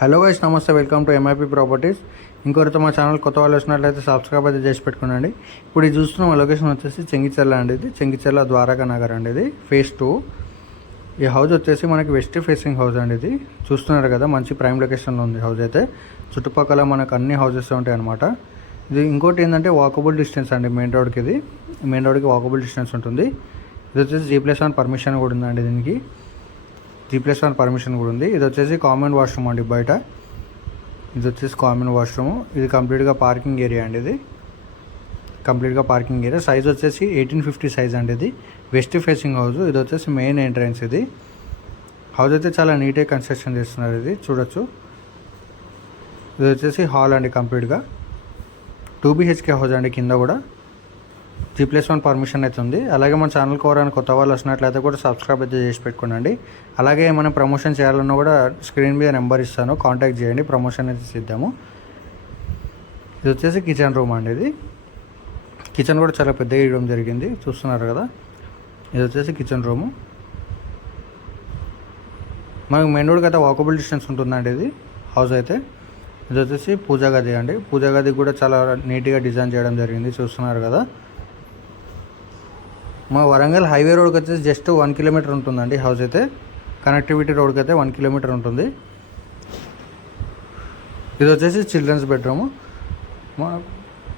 Hello guys, నమస్తే. Welcome to MIP properties. ఇంకొకరితో మా ఛానల్ కొత్త వాళ్ళు వచ్చినట్లయితే సబ్స్క్రైబ్ అయితే చేసి పెట్టుకోండి. ఇప్పుడు ఇది చూస్తున్న మా లొకేషన్ వచ్చేసి చెంగిచెర్ల అండి. ఇది చెంగిచెర్ల ద్వారకా నగర్ అండి. ఇది ఫేజ్ 2. ఈ హౌస్ వచ్చేసి మనకి వెస్ట్ ఫేసింగ్ హౌస్ అండి. ఇది చూస్తున్నారు కదా, మంచి ప్రైమ్ లొకేషన్లో ఉంది హౌస్ అయితే. చుట్టుపక్కల మనకు అన్ని హౌసెస్ ఉంటాయి అనమాట. ఇది ఇంకోటి ఏంటంటే వాకబుల్ డిస్టెన్స్ అండి మెయిన్ రోడ్కి. ఇది మెయిన్ రోడ్కి వాకబుల్ డిస్టెన్స్ ఉంటుంది. ఇది వచ్చేసి G+1 పర్మిషన్ కూడా ఉందండి. దీనికి G+1 పర్మిషన్ కూడా ఉంది. ఇది వచ్చేసి కామన్ వాష్రూమ్ అండి బయట. ఇది వచ్చేసి కామన్ వాష్రూమ్. ఇది కంప్లీట్గా పార్కింగ్ ఏరియా అండి. ఇది కంప్లీట్గా పార్కింగ్ ఏరియా. సైజ్ వచ్చేసి 1850 సైజ్ అండి. ఇది వెస్ట్ ఫేసింగ్ హౌస్. ఇది వచ్చేసి మెయిన్ ఎంట్రన్స్. ఇది హౌస్ అయితే చాలా నీట్గా కన్స్ట్రక్షన్ చేస్తున్నారు. ఇది చూడొచ్చు. ఇది వచ్చేసి హాల్ అండి. కంప్లీట్గా 2 BHK హౌస్ అండి. కింద కూడా G+1 పర్మిషన్ అయితే ఉంది. అలాగే మన ఛానల్ కోరాని కొత్త వాళ్ళు వచ్చినట్లయితే కూడా సబ్స్క్రైబ్ అయితే చేసి పెట్టుకోండి. అలాగే మనం ప్రమోషన్ చేయాలన్నా కూడా స్క్రీన్ మీద నెంబర్ ఇస్తాను, కాంటాక్ట్ చేయండి. ప్రమోషన్ అయితే చేద్దాము. ఇది వచ్చేసి కిచెన్ రూమ్ అండి. ఇది కిచెన్ కూడా చాలా పెద్దగా ఇవ్వడం జరిగింది, చూస్తున్నారు కదా. ఇది వచ్చేసి కిచెన్ రూము. మనకు మెయిన్ రోడ్కి అయితే వాకబుల్ డిస్టెన్స్ ఉంటుందండి. ఇది హౌస్ అయితే. ఇది వచ్చేసి పూజా గది అండి. పూజా గది కూడా చాలా నీట్గా డిజైన్ చేయడం జరిగింది, చూస్తున్నారు కదా. మా వరంగల్ హైవే రోడ్కి వచ్చేసి జస్ట్ 1 కిలోమీటర్ ఉంటుందండి హౌస్ అయితే. కనెక్టివిటీ రోడ్కి అయితే 1 కిలోమీటర్ ఉంటుంది. ఇది వచ్చేసి చిల్డ్రన్స్ బెడ్రూమ్.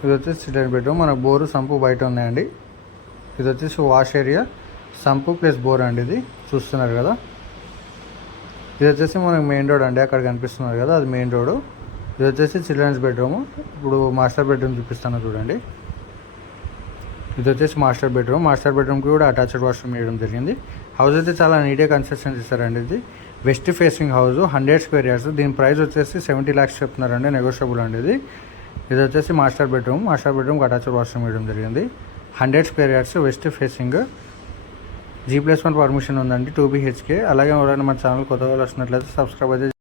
ఇది వచ్చేసి చిల్డ్రన్స్ బెడ్రూమ్. మన బోరు సంపు బయట ఉన్నాయండి. ఇది వచ్చేసి wash area, sump plus bore అండి. ఇది చూస్తున్నారు కదా. ఇది వచ్చేసి మనకు మెయిన్ రోడ్ అండి. అక్కడ కనిపిస్తున్నారు కదా, అది మెయిన్ రోడ్. ఇది వచ్చేసి చిల్డ్రన్స్ బెడ్రూమ్. ఇప్పుడు మాస్టర్ బెడ్రూమ్ చూపిస్తాను చూడండి. ఇది వచ్చేసి మాస్టర్ బెడ్రూమ్. మాస్టర్ బెడ్రూమ్కి కూడా అటాచ్డ్ వాష్రూమ్ వేయడం జరిగింది. హౌస్ అయితే చాలా నీట్గా కన్స్ట్రక్షన్ చేస్తారండి. ఇది west facing house, 100 square yards. దీని ప్రైస్ వచ్చేసి 70 lakhs చెప్తున్నారండి, నెగోషియబుల్ అండి. ఇది వచ్చేసి మాస్టర్ బెడ్రూమ్. మాస్టర్ బెడ్రూమ్కి అటాచ్డ్ వాష్రూమ్ వేయడం జరిగింది. 100 square yards, west facing. G+1 permission ఉందండి, 2 BHK. అలాగే ఎవరైనా మన ఛానల్ కొత్త వాళ్ళు వచ్చినట్లయితే సబ్స్క్రైబ్ అయితే